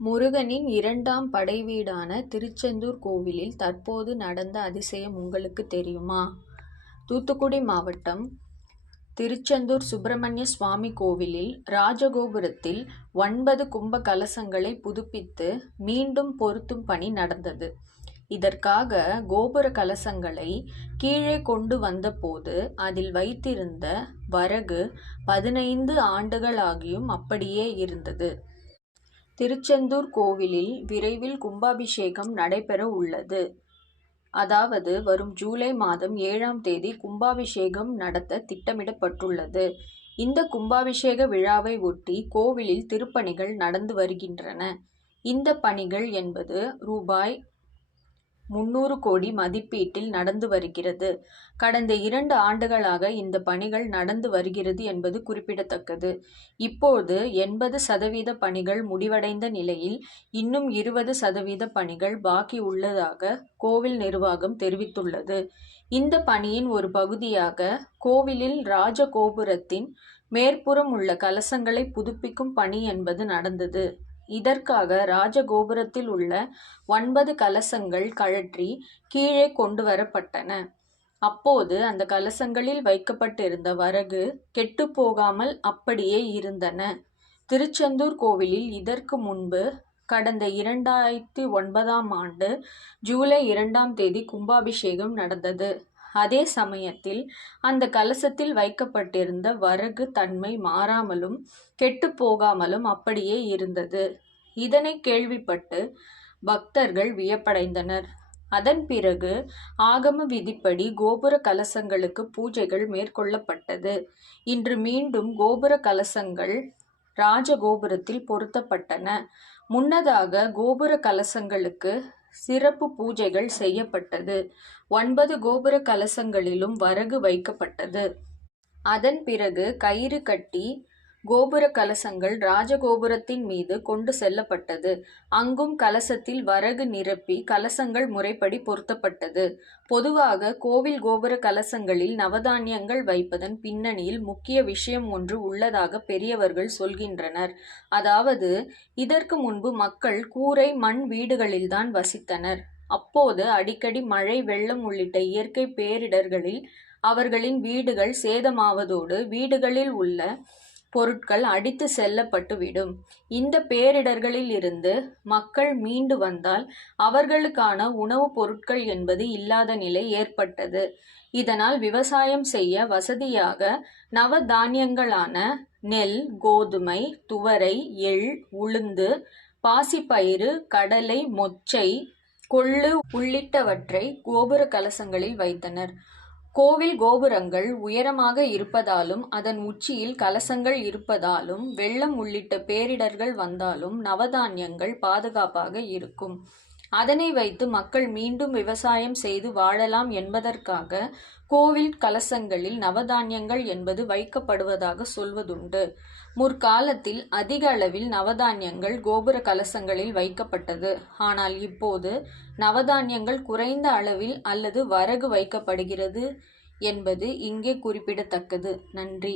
முருகனின் இரண்டாம் படைவீடான திருச்செந்தூர் கோவிலில் தற்போது நடந்த அதிசயம் உங்களுக்கு தெரியுமா? தூத்துக்குடி மாவட்டம் திருச்செந்தூர் சுப்பிரமணிய சுவாமி கோவிலில் ராஜகோபுரத்தில் 9 கும்ப கலசங்களை புதுப்பித்து மீண்டும் பொருத்தும் பணி நடந்தது. இதற்காக கோபுர கலசங்களை கீழே கொண்டு வந்தபோது அதில் வைத்திருந்த வரகு 15 ஆண்டுகளாகியும் அப்படியே இருந்தது. திருச்செந்தூர் கோவிலில் விரைவில் கும்பாபிஷேகம் நடைபெற உள்ளது. அதாவது வரும் ஜூலை மாதம் 7ஆம் தேதி கும்பாபிஷேகம் நடத்த திட்டமிடப்பட்டுள்ளது. இந்த கும்பாபிஷேக விழாவை ஒட்டி கோவிலில் திருப்பணிகள் நடந்து வருகின்றன. இந்த பணிகள் என்பது ரூபாய் 300 கோடி மதிப்பீட்டில் நடந்து வருகிறது. கடந்த 2 ஆண்டுகளாக இந்த பணிகள் நடந்து வருகிறது என்பது குறிப்பிடத்தக்கது. இப்போது 80% பணிகள் முடிவடைந்த நிலையில் இன்னும் 20% பணிகள் பாக்கி உள்ளதாக கோவில் நிர்வாகம் தெரிவித்துள்ளது. இந்த பணியின் ஒரு பகுதியாக கோவிலில் ராஜகோபுரத்தின் மேற்புறம் உள்ள கலசங்களை புதுப்பிக்கும் பணி என்பது நடந்தது. இதற்காக ராஜகோபுரத்தில் உள்ள 9 கலசங்கள் கழற்றி கீழே கொண்டு வரப்பட்டன. அப்போது அந்த கலசங்களில் வைக்கப்பட்டிருந்த வரகு கெட்டுப்போகாமல் அப்படியே இருந்தன. திருச்செந்தூர் கோவிலில் இதற்கு முன்பு கடந்த 2009ஆம் ஆண்டு ஜூலை 2ஆம் தேதி கும்பாபிஷேகம் நடந்தது. அதே சமயத்தில் அந்த கலசத்தில் வைக்கப்பட்டிருந்த வரகு தன்மை மாறாமலும் கெட்டுப்போகாமலும் அப்படியே இருந்தது. இதனை கேள்விப்பட்டு பக்தர்கள் வியப்படைந்தனர். அதன் பிறகு ஆகம விதிப்படி கோபுர கலசங்களுக்கு பூஜைகள் மேற்கொள்ளப்பட்டது. இன்று மீண்டும் கோபுர கலசங்கள் ராஜகோபுரத்தில் பொருத்தப்பட்டன. முன்னதாக கோபுர கலசங்களுக்கு சிறப்பு பூஜைகள் செய்யப்பட்டது. 9 கோபுர கலசங்களிலும் வரகு வைக்கப்பட்டது. அதன் பிறகு கயிறு கட்டி கோபுர கலசங்கள் ராஜகோபுரத்தின் மீது கொண்டு செல்லப்பட்டது. அங்கும் கலசத்தில் வரகு நிரப்பி கலசங்கள் முறைப்படி பொருத்தப்பட்டது. பொதுவாக கோவில் கோபுர கலசங்களில் நவதானியங்கள் வைப்பதன் பின்னணியில் முக்கிய விஷயம் ஒன்று உள்ளதாக பெரியவர்கள் சொல்கின்றனர். அதாவது இதற்கு முன்பு மக்கள் கூரை மண் வீடுகளில்தான் வசித்தனர். அப்போது அடிக்கடி மழை வெள்ளம் உள்ளிட்ட இயற்கை பேரிடர்களில் அவர்களின் வீடுகள் சேதமாவதோடு வீடுகளில் உள்ள பொருட்கள் அடித்து செல்லப்பட்டுவிடும். இந்த பேரிடர்களில் இருந்து மக்கள் மீண்டு வந்தால் அவர்களுக்கான உணவுப் பொருட்கள் என்பது இல்லாத நிலை ஏற்பட்டது. இதனால் விவசாயம் செய்ய வசதியாக நவதானியங்களான நெல், கோதுமை, துவரை, எள், உளுந்து, பாசிப்பயிறு, கடலை, மொச்சை, கொள்ளு உள்ளிட்டவற்றை கோபுர கலசங்களில் வைத்தனர். கோவில் கோபுரங்கள் உயரமாக இருப்பதாலும் அதன் உச்சியில் கலசங்கள் இருப்பதாலும் வெள்ளம் உள்ளிட்ட பேரிடர்கள் வந்தாலும் நவதானியங்கள் பாதுகாப்பாக இருக்கும். அதனை வைத்து மக்கள் மீண்டும் விவசாயம் செய்து வாழலாம் என்பதற்காக கோவில் கலசங்களில் நவதானியங்கள் என்பது வைக்கப்படுவதாக சொல்வதுண்டு. முற்காலத்தில் அதிக அளவில் நவதானியங்கள் கோபுர கலசங்களில் வைக்கப்பட்டது. ஆனால் இப்போது நவதானியங்கள் குறைந்த அளவில் அல்லது வரகு வைக்கப்படுகிறது என்பது இங்கே குறிப்பிடத்தக்கது. நன்றி.